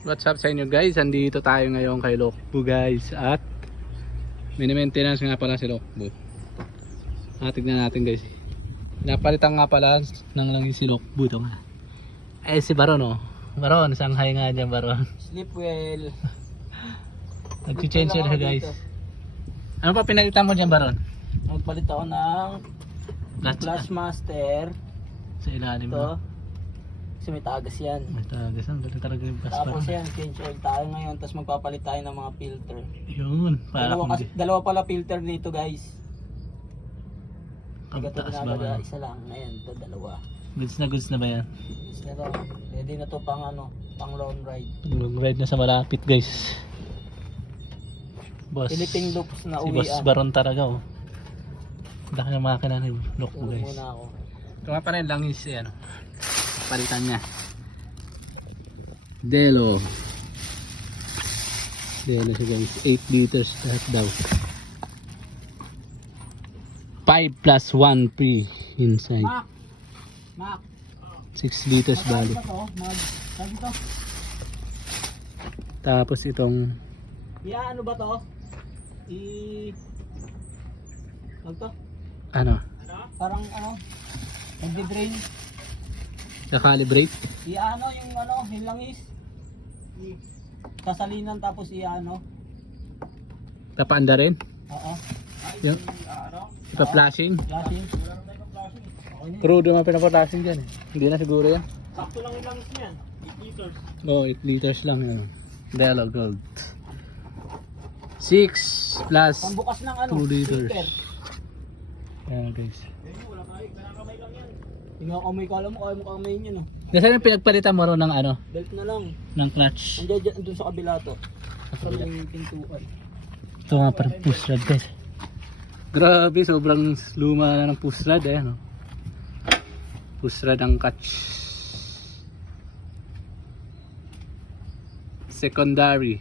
What's up sa inyo guys? Andito tayo ngayon kay Lokbu guys. At mini-maintenance nga pala si Lokbu. Tignan natin guys. Napalitan nga pala ng langis si Lokbu to nga. Eh si Baron oh. Baron, Shanghai nga dyan Baron. Sleep well. Nag-change siya guys. Ano pa pinalitan mo dyan Baron? Nagpalit ako ng Flash Master. Sa ilalim Ito. mo. Kasi may tagas yan. May tagas ang galing talaga yung gas Tapos Baron. yan, change oil tayo ngayon. Tapos magpapalit tayo ng mga filter. Yun, para Dalawa pala filter dito guys. ang Ito taas ba pinagawa, ba? isa lang. Ngayon, ito dalawa. Goods na ba yan? Is na to. Ready na to pang pang long ride. Mag-ride na sa malapit guys. Boss. Philippine loops na Si Boss uwian. Baron talaga oh. Dahil ng makina ni Lokbu Tulog guys. muna ako. Ito nga pa rin langis eh, ano. Palitan niya. Delo siya guys. 8 liters lahat daw. 5 plus 1 free inside. Mac! 6 liters bali. Sabi to? Tapos itong Ano ba to? Ano to? ano, Parang nagdi-drain. na-calibrate. Yung langis. Sasalinan tapos Tapaanda rin. Oo. Yung ipa-flashing. Flashing. Okay na. Crudo naman pinapa-flashing dyan eh. Hindi na siguro yan. Sakto lang yung langis niyan. 8 liters. Oh, 8 liters lang yun. Delo Gold. 6 plus Pambukas ng 2 liters. filter. Ayan guys. Wala kayo, kinakamay lang yan. Kinakamay ka, alam mo, kaya mo kamayin yun Nasaan yung pinagpalitan mo ron ng ano? Belt na lang. Ng clutch? Andiyan dun sa kabila to. Sa may pintuan. Ito nga parang push rod guys. Grabe, sobrang luma na ng push rod eh. No? Push rod ang clutch. Secondary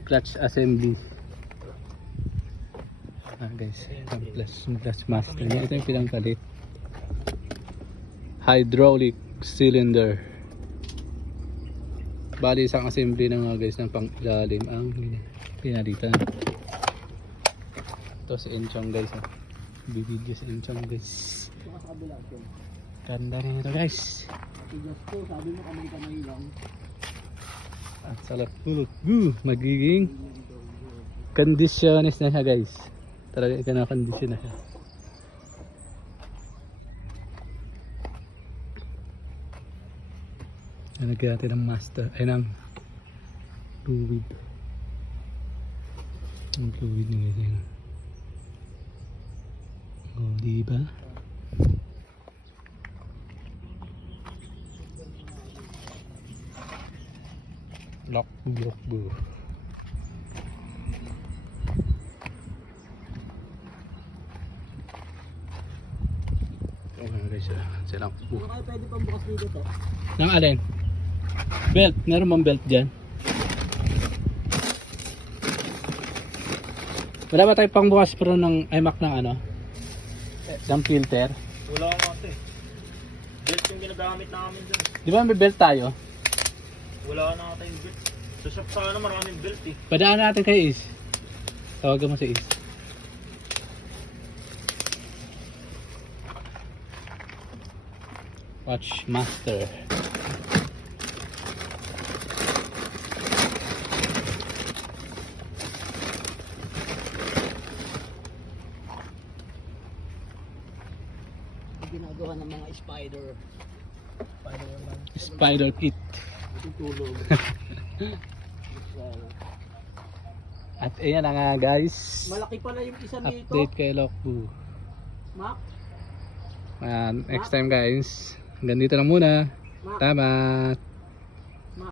clutch assembly. Guys, ang clutch master niya. Ito yung pinangpalit. Hydraulic cylinder. Bali isang assembly na nga guys ng pang-ilalim ang pinalitan. Ito si Enchong guys. Bibidyo si Enchong guys. Ito ka sa kabila to. Ganda rin ito guys. Tigas ko, sabi mo kamay lang. At sa Lokbu, magiging conditionist na siya guys. Talaga ikinakondisyon na siya. Nalagyan natin ng master, ay ng fluid. Ang fluid na ganyan. O, diba? Lokbu. Okay guys, silang Ano kaya pwede pang bukas dito to? nang alin? Belt, meron bang belt dyan? Wala ba tayo pang bukas pero ng iMac ng ano? Ng filter? Wala nga kasi. Belt yung ginagamit namin dun. Di ba may belt tayo? Wala na tayong belt. Sa shop sana maraming belt eh. Padaan natin kay Is. Tawagan mo si Is. Watch Master. Ginagawa ng mga spider. Spider kit. Tutulog. At ayan na nga guys. Malaki pala yung isa nito. Update kay Lokbu. Mac? Next time guys. Hanggang dito lang muna. Mac? Salamat.